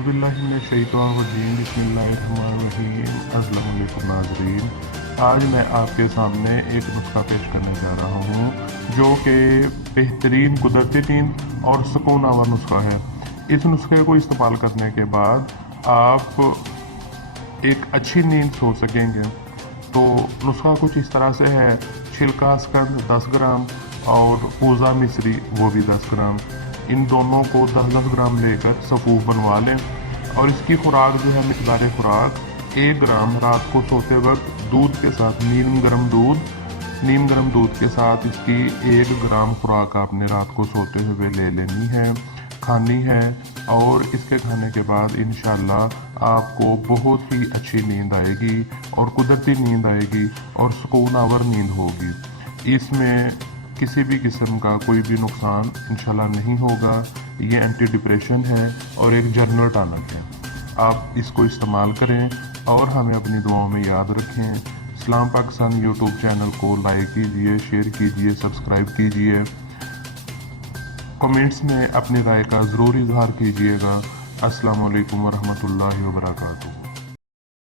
औज़ुबिल्लाहिमिनश्शैतानिर्रजीम बिस्मिल्लाहिर्रहमानिर्रहीम। अस्सलाम वालेकुम नाज़रीन, आज मैं आपके सामने एक नुस्खा पेश करने जा रहा हूँ जो कि बेहतरीन कुदरती नींद और सुकून आवर नुस्खा है। इस नुस्खे को इस्तेमाल करने के बाद आप एक अच्छी नींद सो सकेंगे। तो नुस्खा कुछ इस तरह से है: छिलका अस्कंद 10 ग्राम और पूजा मिश्री वो भी 10 ग्राम। इन दोनों को 10-10 ग्राम लेकर सफ़ूफ बनवा लें। और इसकी खुराक जो है, मिक़दार खुराक 1 ग्राम रात को सोते वक्त दूध के साथ, नीम गर्म दूध के साथ इसकी 1 ग्राम खुराक आपने रात को सोते हुए ले लेनी है, खानी है। और इसके खाने के बाद इंशाअल्लाह आपको बहुत ही अच्छी नींद आएगी और कुदरती नींद आएगी और सुकून आवर नींद होगी। इसमें किसी भी किस्म का कोई भी नुकसान इंशाल्लाह नहीं होगा। ये एंटी डिप्रेशन है और एक जनरल टॉनिक है। आप इसको इस्तेमाल करें और हमें अपनी दुआओं में याद रखें। इस्लाम पाकिस्तान यूट्यूब चैनल को लाइक कीजिए, शेयर कीजिए, सब्सक्राइब कीजिए। कमेंट्स में अपनी राय का ज़रूर इजहार कीजिएगा। अस्सलाम वालेकुम वरहमतुल्लाहि वबरकातुहू।